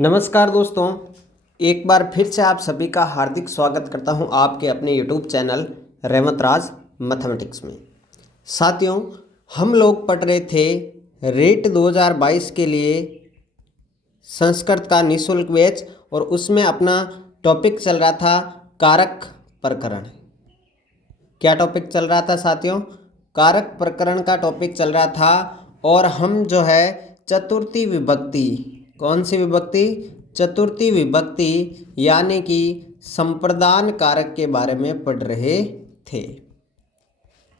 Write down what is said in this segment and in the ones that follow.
नमस्कार दोस्तों, एक बार फिर से आप सभी का हार्दिक स्वागत करता हूं आपके अपने यूट्यूब चैनल रेवंत राज मैथमेटिक्स में। साथियों, हम लोग पढ़ रहे थे रेट 2022 के लिए संस्कृत का निःशुल्क बैच और उसमें अपना टॉपिक चल रहा था कारक प्रकरण। क्या टॉपिक चल रहा था साथियों? कारक प्रकरण का टॉपिक चल रहा था और हम जो है चतुर्थी विभक्ति, कौन सी विभक्ति? चतुर्थी विभक्ति यानी कि संप्रदान कारक के बारे में पढ़ रहे थे।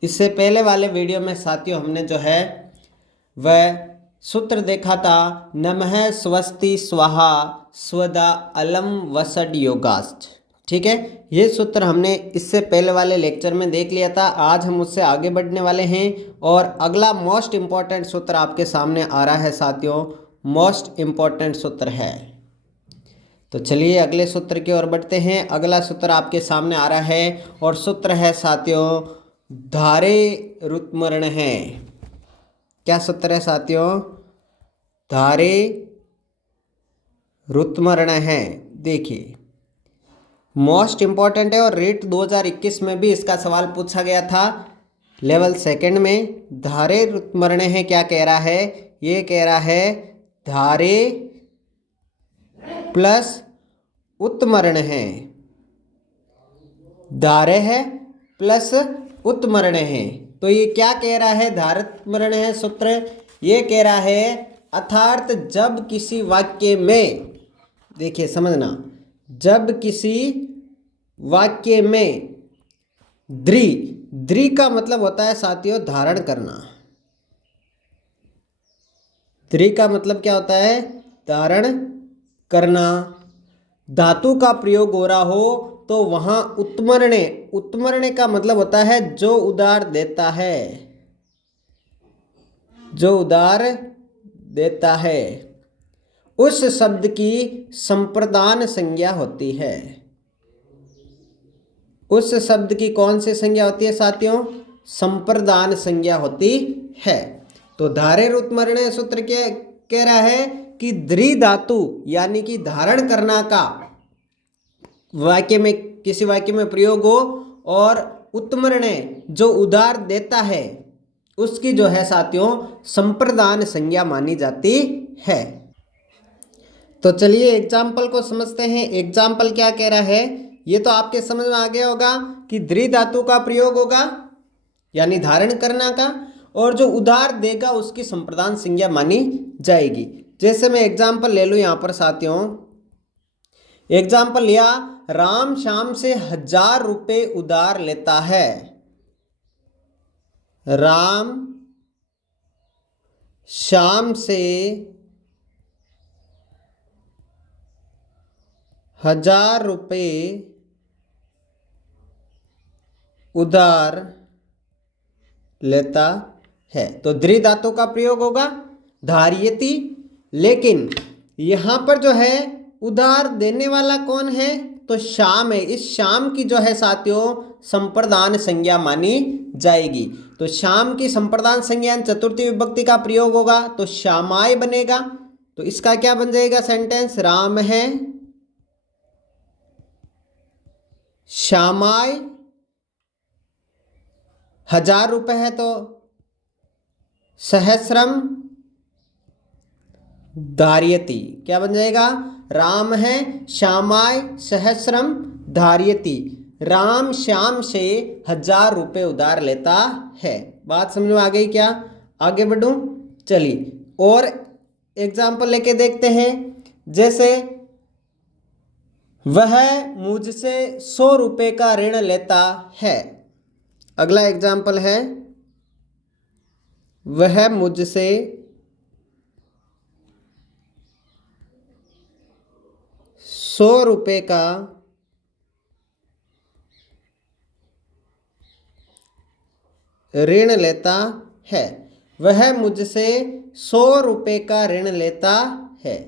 इससे पहले वाले वीडियो में साथियों हमने जो है वह सूत्र देखा था, नमः स्वस्ति स्वाहा स्वदा अलम वसड योगाश्च। ठीक है, ये सूत्र हमने इससे पहले वाले लेक्चर में देख लिया था। आज हम उससे आगे बढ़ने वाले हैं और अगला मोस्ट इम्पॉर्टेंट सूत्र आपके सामने आ रहा है साथियों, मोस्ट इम्पॉर्टेंट सूत्र है। तो चलिए अगले सूत्र की ओर बढ़ते हैं। अगला सूत्र आपके सामने आ रहा है और सूत्र है साथियों धारे रुत्मर्ण है। क्या सूत्र है साथियों? धारे रुत्मर्ण है। देखिए मोस्ट इम्पॉर्टेंट है और रेट 2021 में भी इसका सवाल पूछा गया था लेवल सेकंड में। धारे रुत्मर्ण है क्या कह रहा है? ये कह रहा है धारे प्लस उत्मर्ण है। धारे है प्लस उत्मर्ण है। तो ये क्या कह रहा है? धारोत्मर्ण है सूत्र। ये कह रहा है अर्थात जब किसी वाक्य में, देखिए समझना, जब किसी वाक्य में द्रि का मतलब होता है साथियों धारण करना। द्रि का मतलब क्या होता है? धारण करना। धातु का प्रयोग हो रहा हो तो वहां उत्मर्णे, उत्मर्णे का मतलब होता है जो उधार देता है, जो उधार देता है, उस शब्द की संप्रदान संज्ञा होती है। उस शब्द की कौन सी संज्ञा होती है साथियों? संप्रदान संज्ञा होती है। तो धारे रुत्मर्ण सूत्र के कह रहा है कि द्रि धातु यानी कि धारण करना का वाक्य में, किसी वाक्य में प्रयोग हो और उत्मर्ण जो उधार देता है उसकी जो है साथियों संप्रदान संज्ञा मानी जाती है। तो चलिए एग्जाम्पल को समझते हैं। एग्जाम्पल क्या कह रहा है ये तो आपके समझ में आ गया होगा कि द्रि धातु का प्रयोग होगा यानी धारण करना का, और जो उधार देगा उसकी संप्रदान संज्ञा मानी जाएगी। जैसे मैं एग्जाम्पल ले लूँ यहाँ पर साथियों, एग्जाम्पल लिया, राम श्याम से 1000 रुपये उधार लेता है। राम श्याम से 1000 रुपये उधार लेता है। तो द्रि धातु का प्रयोग होगा धार्यति, लेकिन यहां पर जो है उधार देने वाला कौन है? तो श्याम है। इस श्याम की जो है साथियों संप्रदान संज्ञा मानी जाएगी। तो श्याम की संप्रदान संज्ञा चतुर्थी विभक्ति का प्रयोग होगा तो श्यामाय बनेगा। तो इसका क्या बन जाएगा सेंटेंस? राम है श्यामाय 1000 रुपये है तो सहस्रम धार्यति। क्या बन जाएगा? राम है श्यामाय सहस्रम धार्यति। राम श्याम से 1000 रुपये उधार लेता है। बात समझ में आ गई क्या? आगे बढ़ूं? चलिए और एग्जाम्पल लेके देखते हैं। जैसे वह मुझसे 100 रुपये का ऋण लेता है। अगला एग्जाम्पल है वह मुझसे 100 रुपये का ऋण लेता है। वह मुझसे 100 रुपये का ऋण लेता है।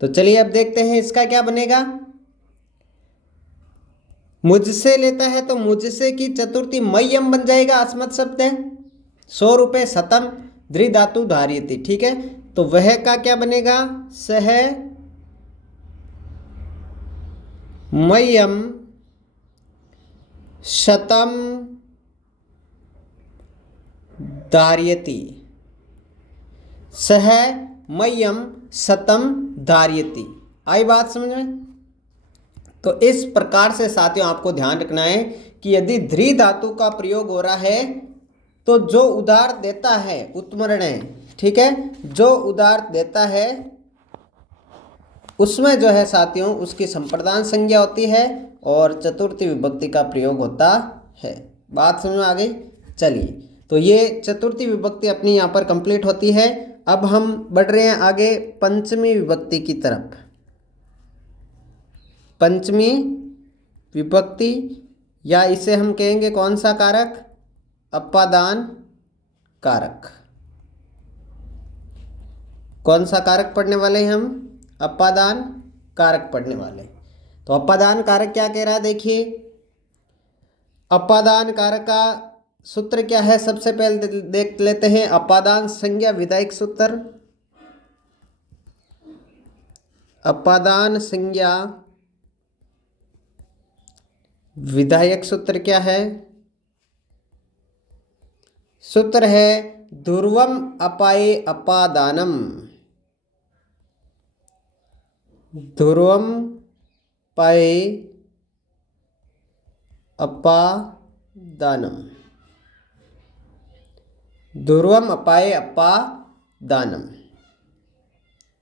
तो चलिए अब देखते हैं इसका क्या बनेगा। मुझसे लेता है तो मुझसे की चतुर्थी मय्यम बन जाएगा, अस्मत् शब्द है। 100 रुपये शतम द्रि धातु धार्यति। ठीक है, तो वह का क्या बनेगा, सह मह्यम शतम धारयति, सह मह्यम शतम धारयति। आई बात समझ में? तो इस प्रकार से साथियों आपको ध्यान रखना है कि यदि ध्री धातु का प्रयोग हो रहा है तो जो उदार देता है उत्तमरण है, ठीक है, जो उदार देता है उसमें जो है साथियों उसकी संप्रदान संज्ञा होती है और चतुर्थी विभक्ति का प्रयोग होता है। बात समझ में आ गई? चलिए, तो ये चतुर्थी विभक्ति अपनी यहाँ पर कंप्लीट होती है। अब हम बढ़ रहे हैं आगे पंचमी विभक्ति की तरफ। पंचमी विभक्ति, या इसे हम कहेंगे कौन सा कारक, अपादान कारक। कौन सा कारक पढ़ने वाले हैं हम, अपादान कारक पढ़ने वाले। तो अपादान कारक क्या कह रहा है, देखिए अपादान कारक का सूत्र क्या है, सबसे पहले देख लेते हैं। अपादान संज्ञा विधायक सूत्र, अपादान संज्ञा विधायक सूत्र क्या है, सूत्र है ध्रुवम अपाये अपादानम, ध्रुवम पाये अपादानम, ध्रुवम अपाये अपादानम,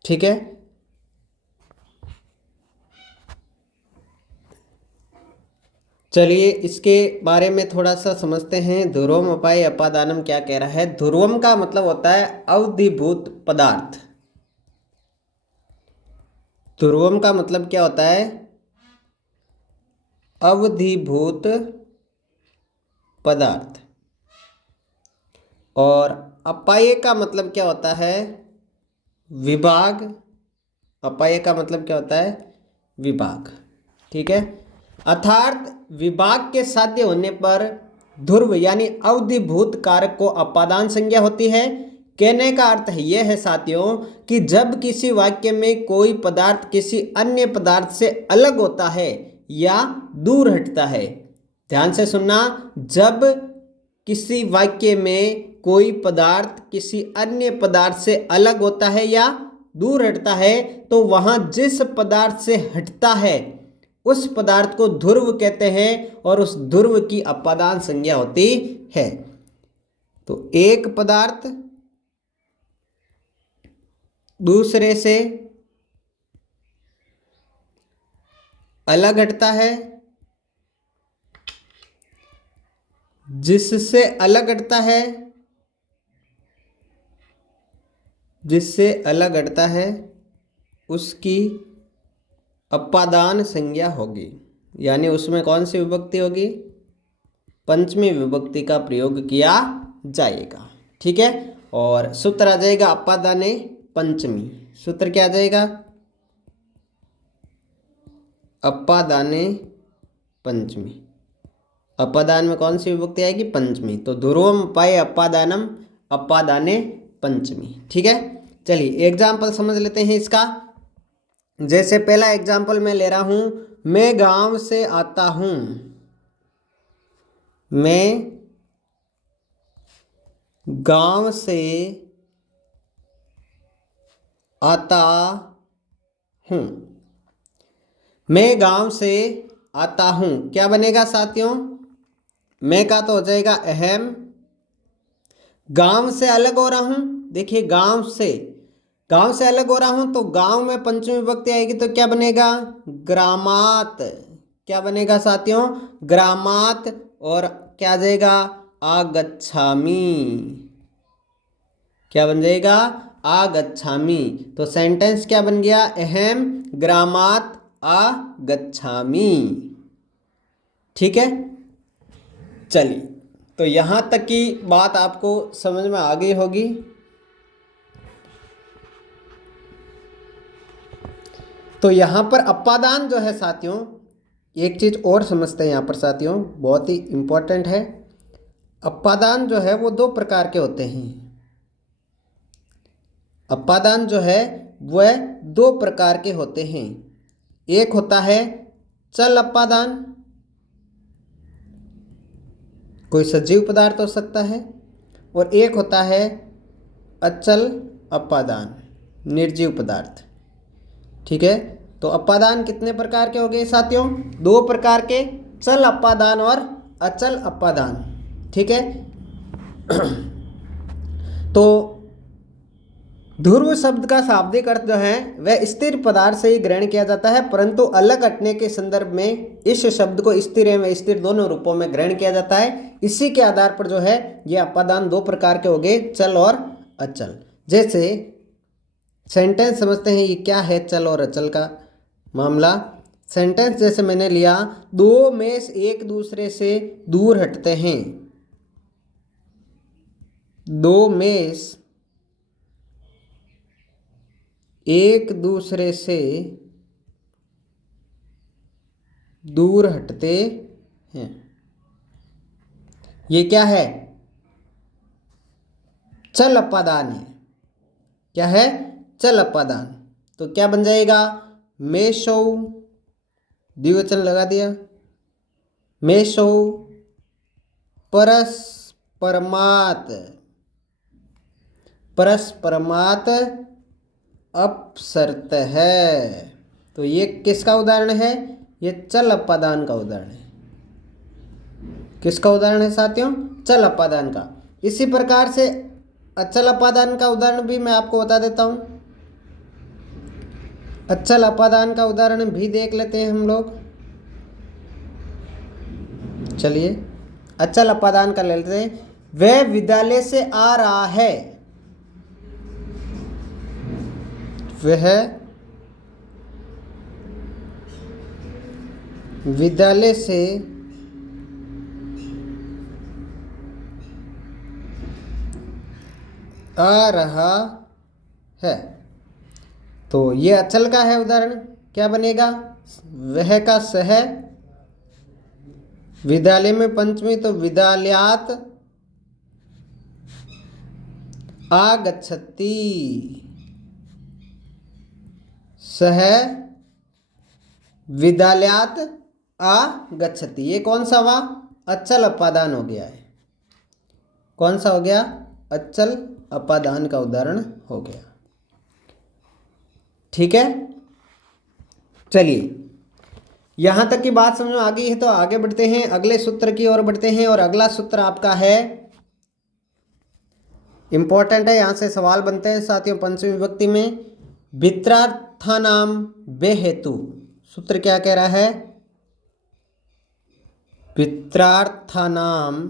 ठीक है। चलिए इसके बारे में थोड़ा सा समझते हैं। ध्रुवम अपाये अपादानम क्या कह रहा है। ध्रुवम का मतलब होता है अवधिभूत पदार्थ। ध्रुवम का मतलब क्या होता है, अवधिभूत पदार्थ। और अपाये का मतलब क्या होता है, विभाग। अपाये का मतलब क्या होता है, विभाग, ठीक है। अर्थात विभाग के साध्य होने पर ध्रुव यानी अवधिभूत कारक को अपादान संज्ञा होती है। कहने का अर्थ यह है साथियों कि जब किसी वाक्य में कोई पदार्थ किसी अन्य पदार्थ से अलग होता है या दूर हटता है, ध्यान से सुनना, जब किसी वाक्य में कोई पदार्थ किसी अन्य पदार्थ से अलग होता है या दूर हटता है तो वहाँ जिस पदार्थ से हटता है उस पदार्थ को ध्रुव कहते हैं और उस ध्रुव की अपादान संज्ञा होती है। तो एक पदार्थ दूसरे से अलग हटता है, जिससे अलग हटता है, जिससे अलग हटता है उसकी अपादान संज्ञा होगी, यानी उसमें कौन सी विभक्ति होगी, पंचमी विभक्ति का प्रयोग किया जाएगा, ठीक है। और सूत्र आ जाएगा अपादाने पंचमी। सूत्र क्या आ जाएगा, अपादाने पंचमी। अपादान में कौन सी विभक्ति आएगी, पंचमी। तो ध्रुवम अपाये अपादानम अपादाने पंचमी, ठीक है। चलिए एग्जाम्पल समझ लेते हैं इसका। जैसे पहला एग्जाम्पल मैं ले रहा हूं, मैं गांव से आता हूं। मैं गांव से आता हूं। मैं गांव से आता हूं क्या बनेगा साथियों, मैं का तो हो जाएगा अहम। गांव से अलग हो रहा हूं, देखिए गांव से अलग हो रहा हूं तो गांव में पंचमी विभक्ति आएगी तो क्या बनेगा, ग्रामात। क्या बनेगा साथियों, ग्रामात। और क्या आ जाएगा, आगच्छामि। क्या बन जाएगा, आगच्छामि। तो सेंटेंस क्या बन गया, अहम ग्रामात आगच्छामि, ठीक है। चलिए तो यहां तक की बात आपको समझ में आ गई होगी। तो यहां पर अपादान जो है साथियों, एक चीज और समझते हैं यहां पर साथियों, बहुत ही इंपॉर्टेंट है। अपादान जो है वो दो प्रकार के होते हैं। अपादान जो है वह दो प्रकार के होते हैं। एक होता है चल अपादान, कोई सजीव पदार्थ हो सकता है, और एक होता है अचल अपादान, निर्जीव पदार्थ। ठीक है, तो अपादान कितने प्रकार के हो गए साथियों? दो प्रकार के, चल अपादान और अचल अपादान। ठीक है, तो ध्रुव शब्द का शाब्दिक अर्थ जो है वह स्थिर पदार्थ से ही ग्रहण किया जाता है, परंतु अलग हटने के संदर्भ में इस शब्द को स्थिर एवं अस्थिर दोनों रूपों में ग्रहण किया जाता है। इसी के आधार पर जो है ये अपादान दो प्रकार के हो गए, चल और अचल। जैसे सेंटेंस समझते हैं ये क्या है चल और अचल का मामला। सेंटेंस जैसे मैंने लिया, दो मेष एक दूसरे से दूर हटते हैं। दो मेष एक दूसरे से दूर हटते हैं, ये क्या है? चल अपादान है। क्या है? चल अपादान। तो क्या बन जाएगा? मेषौ, द्विवचन लगा दिया, मेषौ परस्परमात्, परस्परमात् अपसरत है। तो ये किसका उदाहरण है? ये चल अपादान का उदाहरण है। किसका उदाहरण है साथियों? चल अपादान का। इसी प्रकार से अचल अपादान का उदाहरण भी मैं आपको बता देता हूं। अचल अपादान का उदाहरण भी देख लेते हैं हम लोग। चलिए अचल अपादान का ले लेते हैं। वह विद्यालय से आ रहा है। वह विद्यालय से आ रहा है। तो ये अचल का है उदाहरण। क्या बनेगा? वह का सह, विद्यालय में पंचमी तो विद्यालयात आगच्छति, सह विद्यालयात आगच्छति। ये कौन सा हुआ? अचल अपादान हो गया है। कौन सा हो गया? अचल अपादान का उदाहरण हो गया। ठीक है, चलिए यहां तक की बात समझ में आ गई है तो आगे बढ़ते हैं, अगले सूत्र की ओर बढ़ते हैं। और अगला सूत्र आपका है, इंपॉर्टेंट है, यहां से सवाल बनते हैं साथियों पंचमी विभक्ति में। वित्रार्थानाम बेहेतु। सूत्र क्या कह रहा है? वित्रार्थानाम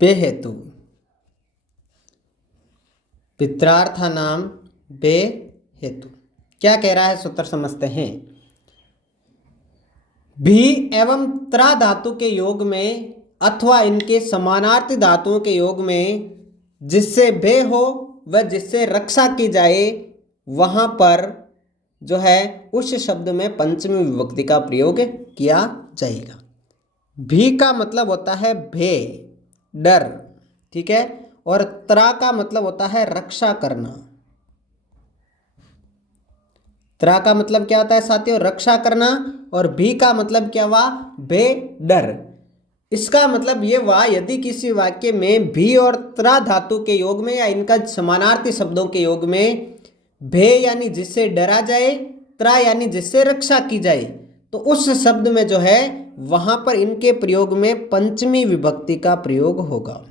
बेहेतु। पित्रार्थानाम बेहेतु क्या कह रहा है सूत्र समझते हैं। भी एवं त्रा धातु के योग में अथवा इनके समानार्थी धातुओं के योग में जिससे भे हो व जिससे रक्षा की जाए वहां पर जो है उस शब्द में पंचमी विभक्ति का प्रयोग किया जाएगा। भी का मतलब होता है भे, डर। ठीक है, और त्रा का मतलब होता है रक्षा करना। त्रा का मतलब क्या होता है साथियों? रक्षा करना। और भी का मतलब क्या हुआ? बे, डर। इसका मतलब ये हुआ यदि किसी वाक्य में भी और त्रा धातु के योग में या इनका समानार्थी शब्दों के योग में भे यानी जिससे डरा जाए, त्रा यानी जिससे रक्षा की जाए, तो उस शब्द में जो है वहां पर इनके प्रयोग में पंचमी विभक्ति का प्रयोग होगा।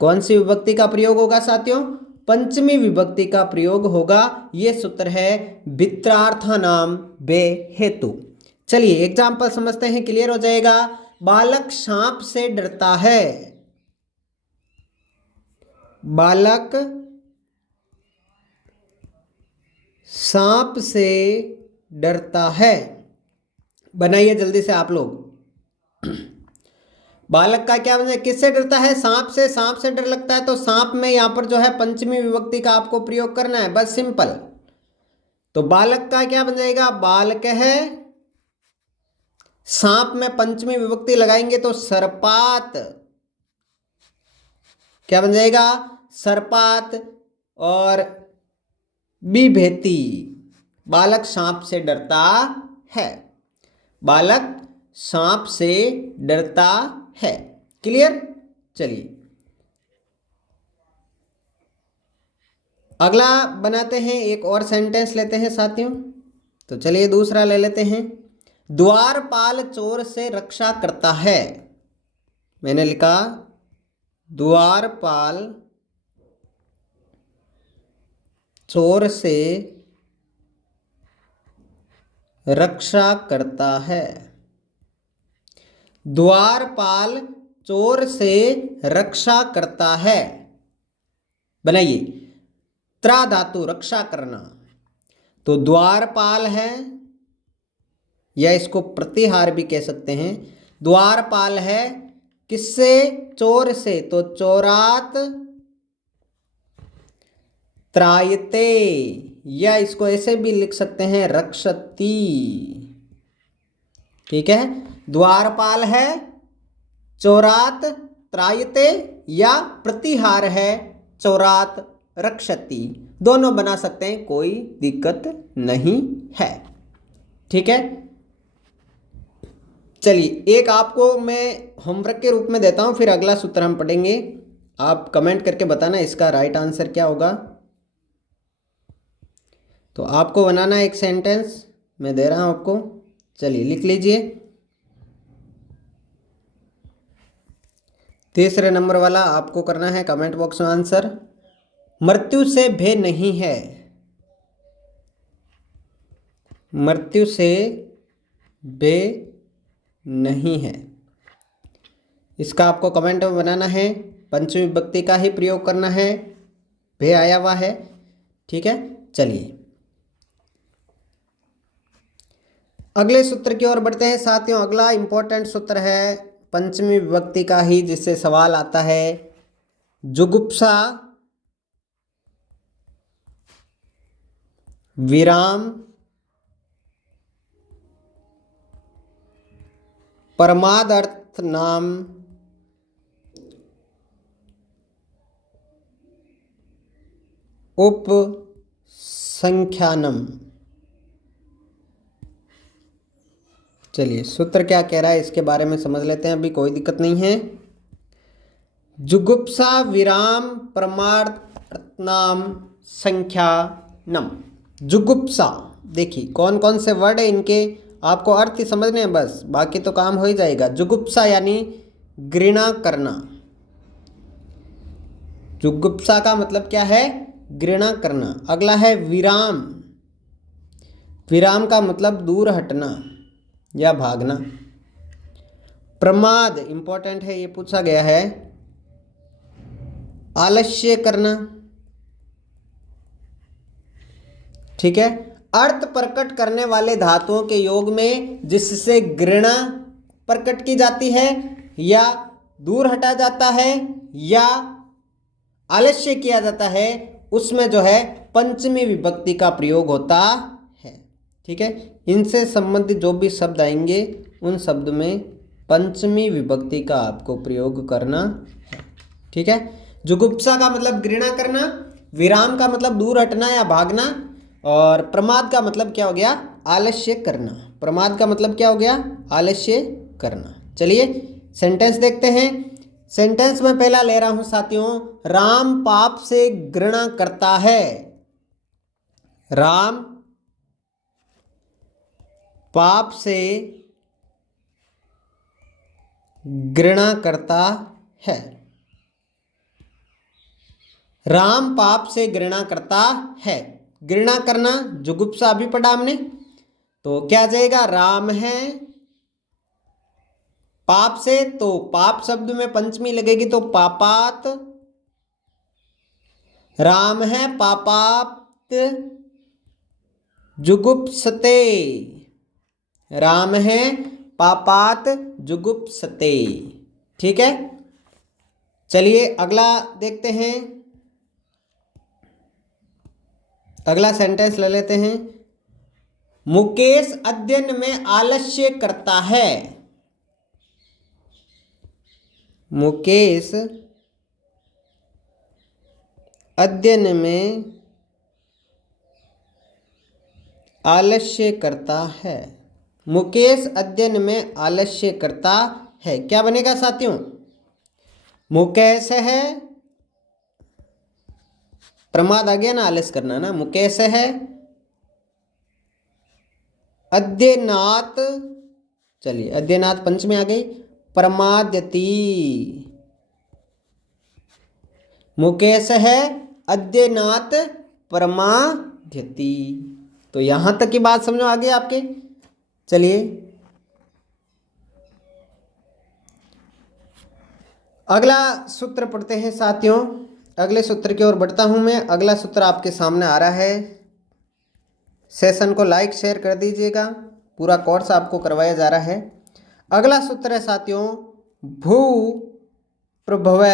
कौन सी विभक्ति का प्रयोग होगा साथियों? पंचमी विभक्ति का प्रयोग होगा। यह सूत्र है वित्रार्थानाम बे हेतु। चलिए एग्जाम्पल समझते हैं, क्लियर हो जाएगा। बालक सांप से डरता है। बालक सांप से डरता है। बनाइए जल्दी से आप लोग। बालक का क्या बने? किससे डरता है? सांप से। सांप से डर लगता है तो सांप में यहां पर जो है पंचमी विभक्ति का आपको प्रयोग करना है, बस सिंपल। तो बालक का क्या बन जाएगा? बालक है सांप में पंचमी विभक्ति लगाएंगे तो सर्पात, क्या बन जाएगा? सर्पात। और बिभेति, बालक सांप से डरता है। बालक सांप से डरता है। क्लियर? चलिए अगला बनाते हैं, एक और सेंटेंस लेते हैं साथियों। तो चलिए दूसरा ले लेते हैं। द्वारपाल चोर से रक्षा करता है। मैंने लिखा द्वारपाल चोर से रक्षा करता है। द्वारपाल चोर से रक्षा करता है। बनाइए, त्रा धातु रक्षा करना, तो द्वारपाल है, या इसको प्रतिहार भी कह सकते हैं। द्वारपाल है किससे? चोर से, तो चोरात त्रायते, या इसको ऐसे भी लिख सकते हैं रक्षति। ठीक है, द्वारपाल है चोरात त्रायते, या प्रतिहार है चोरात रक्षति। दोनों बना सकते हैं, कोई दिक्कत नहीं है। ठीक है, चलिए एक आपको मैं होमवर्क के रूप में देता हूं, फिर अगला सूत्र हम पढ़ेंगे। आप कमेंट करके बताना इसका राइट आंसर क्या होगा। तो आपको बनाना एक सेंटेंस मैं दे रहा हूं आपको, चलिए लिख लीजिए। तीसरे नंबर वाला आपको करना है कमेंट बॉक्स में आंसर। मृत्यु से भय नहीं है। मृत्यु से भय नहीं है, इसका आपको कमेंट में बनाना है। पंचमी विभक्ति का ही प्रयोग करना है, भय आया हुआ है। ठीक है, चलिए अगले सूत्र की ओर बढ़ते हैं साथियों। अगला इंपॉर्टेंट सूत्र है पंचमी विभक्ति का ही, जिससे सवाल आता है। जुगुप्सा विराम परमादर्थ नाम उपसंख्यानम। चलिए सूत्र क्या कह रहा है इसके बारे में समझ लेते हैं, अभी कोई दिक्कत नहीं है। जुगुप्सा विराम परमार्थनाम संख्यानम। जुगुप्सा, देखिए कौन कौन से वर्ड है इनके आपको अर्थ ही समझने हैं बस, बाकी तो काम हो ही जाएगा। जुगुप्सा यानी घृणा करना। जुगुप्सा का मतलब क्या है? घृणा करना। अगला है विराम। विराम का मतलब दूर हटना या भागना। प्रमाद इंपॉर्टेंट है, ये पूछा गया है। आलस्य करना। ठीक है, अर्थ प्रकट करने वाले धातुओं के योग में जिससे घृणा प्रकट की जाती है, या दूर हटा जाता है, या आलस्य किया जाता है, उसमें जो है पंचमी विभक्ति का प्रयोग होता है। ठीक है, इनसे संबंधित जो भी शब्द आएंगे उन शब्द में पंचमी विभक्ति का आपको प्रयोग करना है। ठीक है, जुगुप्सा का मतलब घृणा करना, विराम का मतलब दूर हटना या भागना, और प्रमाद का मतलब क्या हो गया? आलस्य करना। प्रमाद का मतलब क्या हो गया? आलस्य करना। चलिए सेंटेंस देखते हैं। सेंटेंस में पहला ले रहा हूं साथियों, राम पाप से घृणा करता है। राम पाप से घृणा करता है। राम पाप से घृणा करता है। घृणा करना, जुगुप्सा अभी पढ़ा हमने, तो क्या आ जाएगा? राम है पाप से, तो पाप शब्द में पंचमी लगेगी तो पापात। राम है पापात जुगुप्सते। राम है पापात जुगुप्सते। ठीक है, चलिए अगला देखते हैं। अगला सेंटेंस ले लेते हैं। मुकेश अध्ययन में आलस्य करता है। मुकेश अध्ययन में आलस्य करता है। मुकेश अध्ययन में आलस्य करता है। क्या बनेगा साथियों? मुकेश है, प्रमाद आ गया ना, आलस्य करना ना। मुकेश है अध्ययनात्, चलिए अध्ययनात् पंचमी आ गई, प्रमाद्यति। मुकेश है अध्ययनात् प्रमाद्यति। तो यहां तक की बात समझो आ गई आपके। चलिए अगला सूत्र पढ़ते हैं साथियों। अगले सूत्र की ओर बढ़ता हूं मैं। अगला सूत्र आपके सामने आ रहा है। सेशन को लाइक शेयर कर दीजिएगा। पूरा कोर्स आपको करवाया जा रहा है। अगला सूत्र है साथियों भू प्रभव।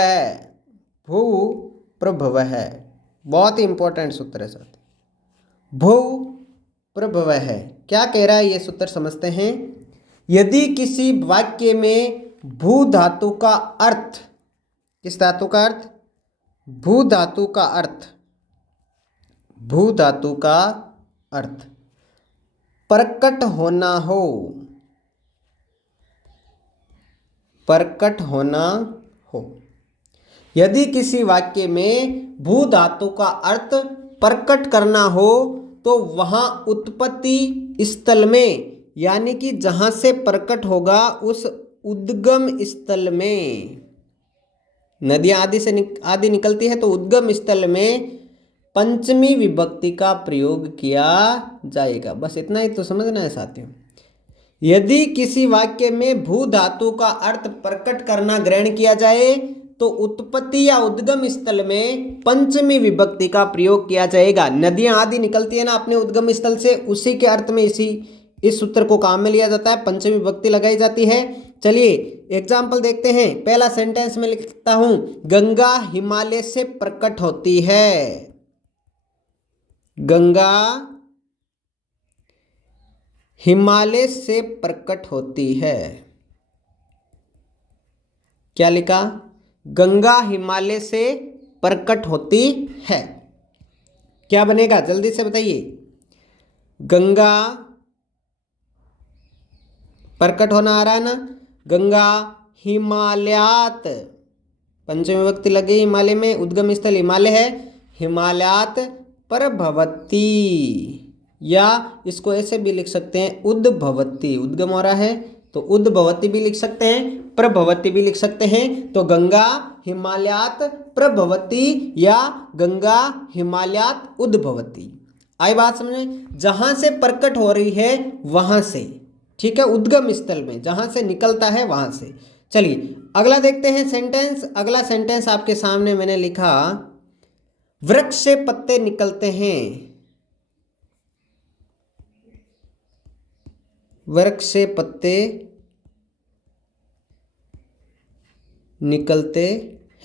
भू प्रभव है, बहुत ही इंपॉर्टेंट सूत्र है साथियों। भू प्रभव है। क्या कह रहा है ये सूत्र समझते हैं। यदि किसी वाक्य में भू धातु का अर्थ, किस धातु का अर्थ? भू धातु का अर्थ, भू धातु का अर्थ प्रकट होना हो, प्रकट होना हो। यदि किसी वाक्य में भू धातु का अर्थ प्रकट करना हो तो वहां उत्पत्ति स्थल में, यानी कि जहां से प्रकट होगा उस उद्गम स्थल में, नदियां आदि निकलती है तो उद्गम स्थल में पंचमी विभक्ति का प्रयोग किया जाएगा। बस इतना ही तो समझना है साथियों। यदि किसी वाक्य में भू धातु का अर्थ प्रकट करना ग्रहण किया जाए तो उत्पत्ति या उद्गम स्थल में पंचमी विभक्ति का प्रयोग किया जाएगा। नदियां आदि निकलती है ना अपने उद्गम स्थल से, उसी के अर्थ में इस सूत्र को काम में लिया जाता है, पंचमी विभक्ति लगाई जाती है। चलिए एग्जाम्पल देखते हैं। पहला सेंटेंस में लिखता हूं, गंगा हिमालय से प्रकट होती है। गंगा हिमालय से प्रकट होती है। क्या लिखा? गंगा हिमालय से प्रकट होती है। क्या बनेगा जल्दी से बताइए। गंगा, प्रकट होना आ रहा है ना, गंगा हिमालयात, पंचमी विभक्ति लगी हिमालय में, उद्गम स्थल हिमालय है, हिमालयात प्रभवती, या इसको ऐसे भी लिख सकते हैं उद्भवती, उद्गम हो रहा है तो उद्भवती भी लिख सकते हैं, प्रभवती भी लिख सकते हैं। तो गंगा हिमालयात प्रभवती या गंगा हिमालयात उद्भवती। आई बात समझ में? जहां से प्रकट हो रही है वहां से, ठीक है, उद्गम स्थल में जहां से निकलता है वहां से। चलिए अगला देखते हैं सेंटेंस। अगला सेंटेंस आपके सामने मैंने लिखा, वृक्ष से पत्ते निकलते हैं। वृक्ष से पत्ते निकलते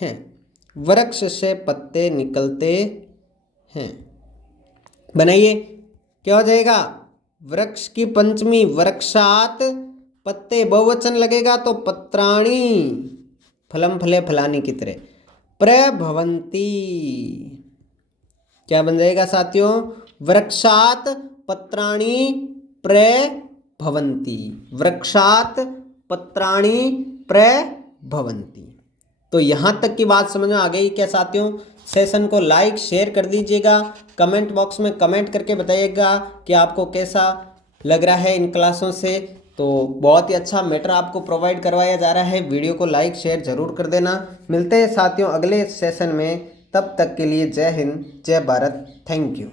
हैं। वृक्ष से पत्ते निकलते हैं। बनाइए क्या हो जाएगा? वृक्ष की पंचमी वृक्षात, पत्ते बहुवचन लगेगा तो पत्राणि, फलम फले फलानी की तरह, प्रभवंती। क्या बन जाएगा साथियों? वृक्षात पत्राणि प्रभवंती, वृक्षात पत्राणि प्रभवंती। तो यहां तक की बात समझ में आ गई क्या साथियों? सेशन को लाइक शेयर कर दीजिएगा। कमेंट बॉक्स में कमेंट करके बताइएगा कि आपको कैसा लग रहा है इन क्लासों से। तो बहुत ही अच्छा मैटर आपको प्रोवाइड करवाया जा रहा है। वीडियो को लाइक शेयर जरूर कर देना। मिलते हैं साथियों अगले सेशन में, तब तक के लिए जय हिंद जय भारत। Thank you.